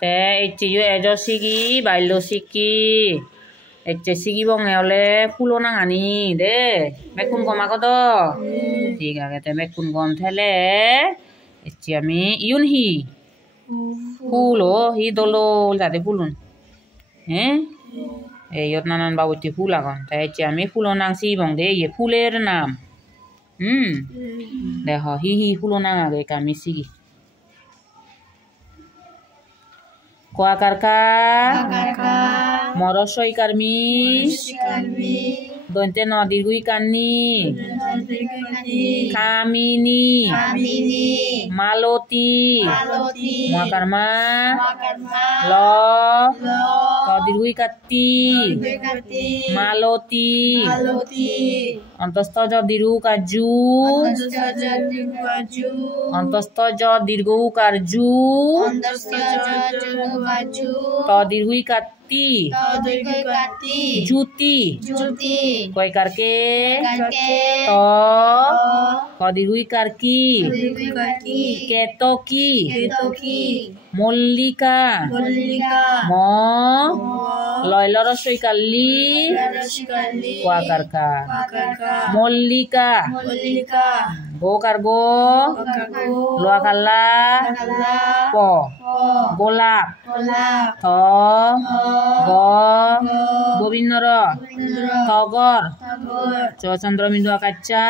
Te ecce yo ejo sigi bailo siki. Ecce sigi bonge ole pulo nangani de. Mekun gom akodo. Tiga kete mekun gom thele. Ecce ami iun hi. Pulo hi dolo jade pulun. Yot nanan babuti pula kon. Te ecce ami pulo nang si bong de ye puler nam. Deho hi pulo nang age kami sigi. Kuakarka morosoi karmi donte no dirgui kanni kamini maloti muakarma lo to dirgui katti maloti antosto jo diru kaju antosto jo dirgu karju to dirgui katti juti koi karke to dirgui karki ketoki mollika mo loiloro soi kalli kuakarka mollika go kargo loa kalla po golap to go bobinoro togor chandramindhu akacha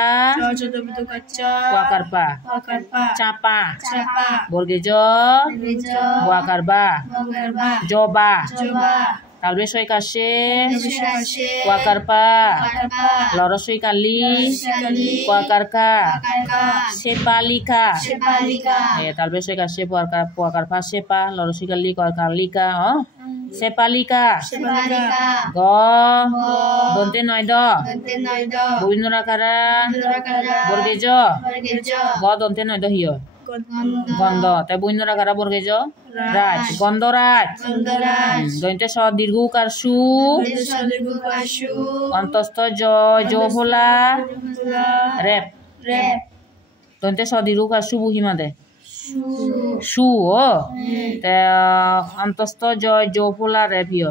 kuakarpa chapa borgejo kuakarba joba talbe soi kashe kuakarpa loro soi kalli kuakarka sepalika talbe soi kashe kuakarpa sepa loro soi kalli kuakarlika sepalika go donte noido bobindrakara borgejo go donte noido hiyo gondo te bobindrakara borgejo raj gondoraj donte so dirgu karsu antosto jo hola rep donte so dirgu karsu buhimade Shu te antosto jo hola rep hiyo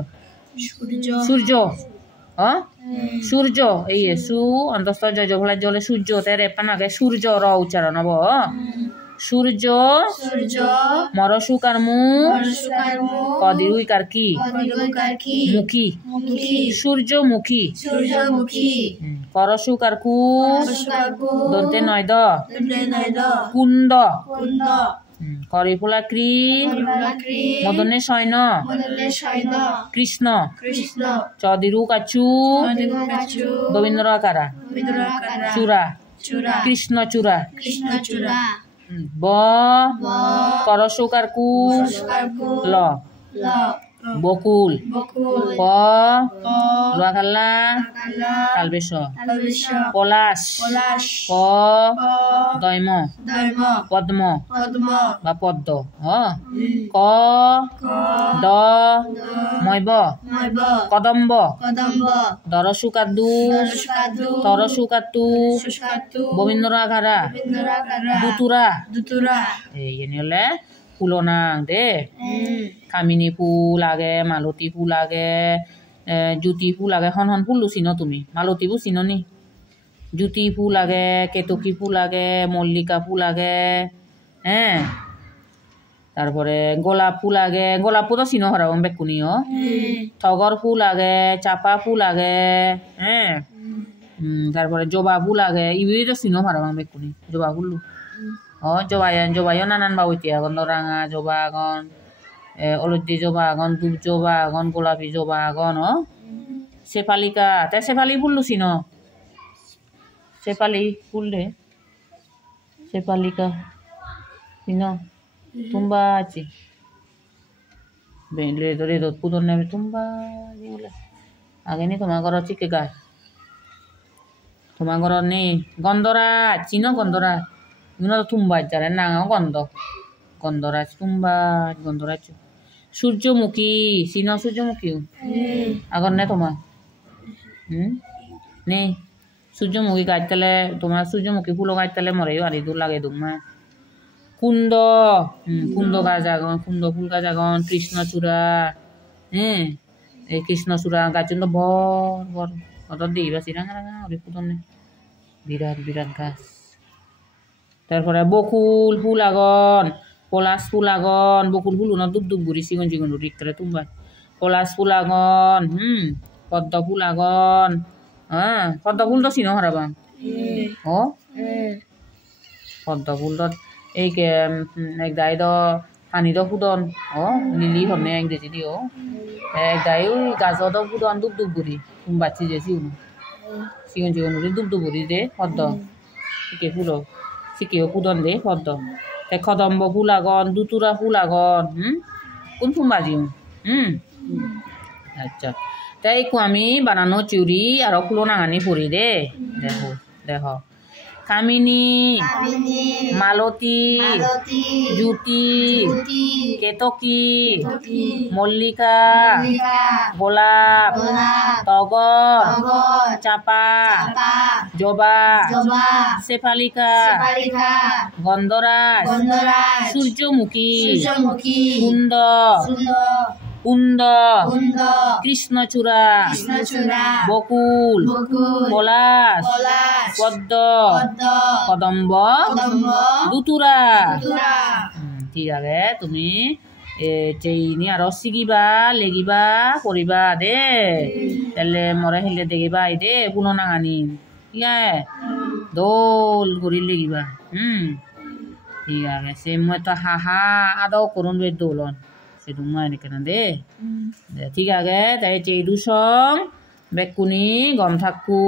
surjo iye su antosto jo hola jole surjo te repan age surjo ro ucharon abo surjo morosu karmu kodirui karki muki surjo muki korosu karku donte noido kundo koripula kri modone soino Krishna চদিরু Kachu গোবিন্দর আকারা চূড়া কৃষ্ণ চূড়া ব করসুকারকু ল বকুল প লোয়াখাল্লা তালবেশ পলাশ প দৈম পদ্ম বা পদ্ম ক দ মৈব কদম্ব দরসুকাদু তরসুকাতু গোবিন্দর আঘারা দুতুরা এই হলে ফুলনাং দে কামিনী ফুল আগে মালতী ফুল আগে জুতি ফুল আগে হন ফুল চিনো তুমি মালতী ফুল চিনো নি জুতি ফুল আগে কেতকী ফুল আগে মল্লিকা ফুল আগে তারপরে গোলাপ ফুল আগে গোলাপ ফুল চিনো হারাম বেকুনি টগর ফুল আগে চাপা ফুল আগে তারপরে জবা ফুল আগে ইবি তো চিনো হারাম বেকুনি জবা ফুল জবায়ন নানান বাবু এতিয়া আগন রাঙা জবা আগন অলদ্দি জবা আগন দুব জবা আগন গোলাপি জবা আগন শেফালিকা তে শেফালি ফুল লুচি ন শেফালি ফুল দে শেফালিকা চিন ತುಂಬಾ আছে বেলে ধরে দত পুদর নেবে ತುಂಬಾ বলে আগে নি তোমার ঘর চিকে গাছ তোমার ঘর নেই গন্ধরা চিনো গন্ধরা 이거는 tumba 있잖아. 나가 건더라지 tumba 건더라지. সূর্যমুখী চিনো সূর্যমুখী আগর নে তোমার নে সূর্যমুখী গাছতলে তোমার সূর্যমুখী ফুল গাছতলে মরে আরি দূর লাগে দুমা কুন্দ কুন্দ গাছ আগন কুন্দ ফুল গাছ আগন কৃষ্ণচূড়া এই কৃষ্ণচূড়া গাছ কিন্তু বড় বড় অত দেখিবা রাঙা রাঙা ওরে ফুটনে বিরাট বিরাট গাছ তারপরে বকুল ফুল আগন পলাশ ফুল আগন বকুল ফুল না দুব দুব গুড়ি চিকন চিকন গুড়ি করে তুমবা পলাশ ফুল আগন পদ্ম ফুল আগন পদ্ম ফুল তো চিনো হারাবা ও পদ্ম ফুল তো এই একদাই তো পানি তো ফুটন লিলি হনে ইংরেজি দি একদাই ওই গাছ তো ফুটন দুব দুব গুড়ি বাচ্চি যে চিকন চিকন চিকন গুড়ি দুব দুব গুড়ি দে পদ্ম শিকে ফুল শিকেও ফুটন দে পদ্ম কদম্ব ফুল আগন দুতুরা ফুল আগন কোন ফুল বাজিও আচ্ছা তাই আমি বানানো চুরি আর ফুলো নাঙানি পরি দে দেখো দেখো কামিনী মালতী জুতি কেতকী মল্লিকা গোলাপ টগর চাপা জবা শেফালিকা গন্ধরাজ সূর্যমুখী কুন্দ কুন্দ কৃষ্ণচূড়া বকুল পলাশ পদ্ম কদম্ব দুতুরা ঠিক আছে তুমি চেইনি আর শিকিবা লেগিবা কৰিবা দে তাহলে মরে হিলে দেখিবা এই দে পুনো নাঙানি ঠিক আছে দোল কৰি লেগিবা ঠিক আছে সে মই তো হাহা আদৌ করুন বে দোলন সেদুং মই এনেকে না দে ঠিক আছে তাই চেইদু সং বেকুনি গম থাকো